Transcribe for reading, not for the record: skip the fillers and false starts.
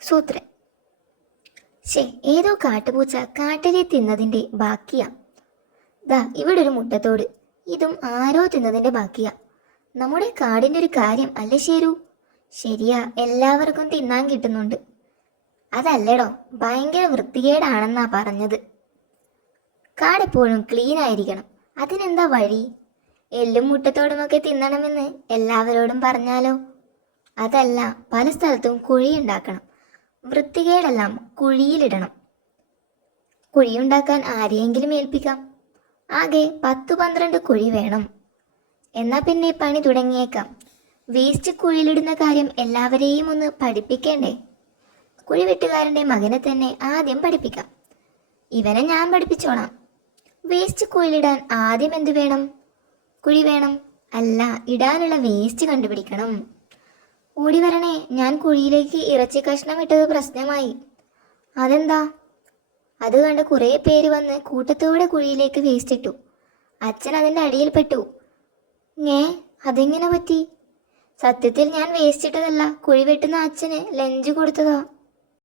സൂത്രൻ. ഏതോ കാട്ടുപൂച്ച കാട്ടിലെ തിന്നതിന്റെ ബാക്കിയാ. ദാ ഇവിടെ ഒരു മുട്ടത്തോട്, ഇതും ആരോ തിന്നതിന്റെ ബാക്കിയാ. നമ്മുടെ കാടിന്റെ ഒരു കാര്യം അല്ലേ ശരു? ശരിയാ, എല്ലാവർക്കും തിന്നാൻ കിട്ടുന്നുണ്ട്. അതല്ലടോ, ഭയങ്കര വൃത്തികേടാണെന്നാ പറഞ്ഞത്. കാടെപ്പോഴും ക്ലീൻ ആയിരിക്കണം, അതിനെന്താ വഴി? എല്ലും മുട്ടത്തോടുമൊക്കെ തിന്നണമെന്ന് എല്ലാവരോടും പറഞ്ഞാലോ? അതല്ല, പല സ്ഥലത്തും കുഴിയുണ്ടാക്കണം. വൃത്തികേടെല്ലാം കുഴിയിലിടണം. കുഴിയുണ്ടാക്കാൻ ആരെയെങ്കിലും ഏൽപ്പിക്കാം. ആകെ 10-12 കുഴി വേണം. എന്നാ പിന്നെ പണി തുടങ്ങിയേക്കാം. വേസ്റ്റ് കുഴിയിലിടുന്ന കാര്യം എല്ലാവരെയും ഒന്ന് പഠിപ്പിക്കേണ്ടേ? കുഴിവെട്ടുകാരൻ്റെ മകനെ തന്നെ ആദ്യം പഠിപ്പിക്കാം. ഇവനെ ഞാൻ പഠിപ്പിച്ചോളാം. വേസ്റ്റ് കുഴിയിലിടാൻ ആദ്യം എന്ത് വേണം? കുഴി വേണം. അല്ല, ഇടാനുള്ള വേസ്റ്റ് കണ്ടുപിടിക്കണം. ഓടി വരണേ, ഞാൻ കുഴിയിലേക്ക് ഇറച്ചി കഷ്ണം ഇട്ടത് പ്രശ്നമായി. അതെന്താ? അത് കണ്ട് കുറേ പേര് വന്ന് കൂട്ടത്തോടെ കുഴിയിലേക്ക് വേസ്റ്റ് ഇട്ടു. അച്ഛൻ അതിൻ്റെ അടിയിൽപ്പെട്ടു. അതെങ്ങനെ പറ്റി? സത്യത്തിൽ ഞാൻ വേസ്റ്റ് ഇട്ടതല്ല, കുഴി വെട്ടുന്ന അച്ഛന് ലഞ്ച് കൊടുത്തതാ.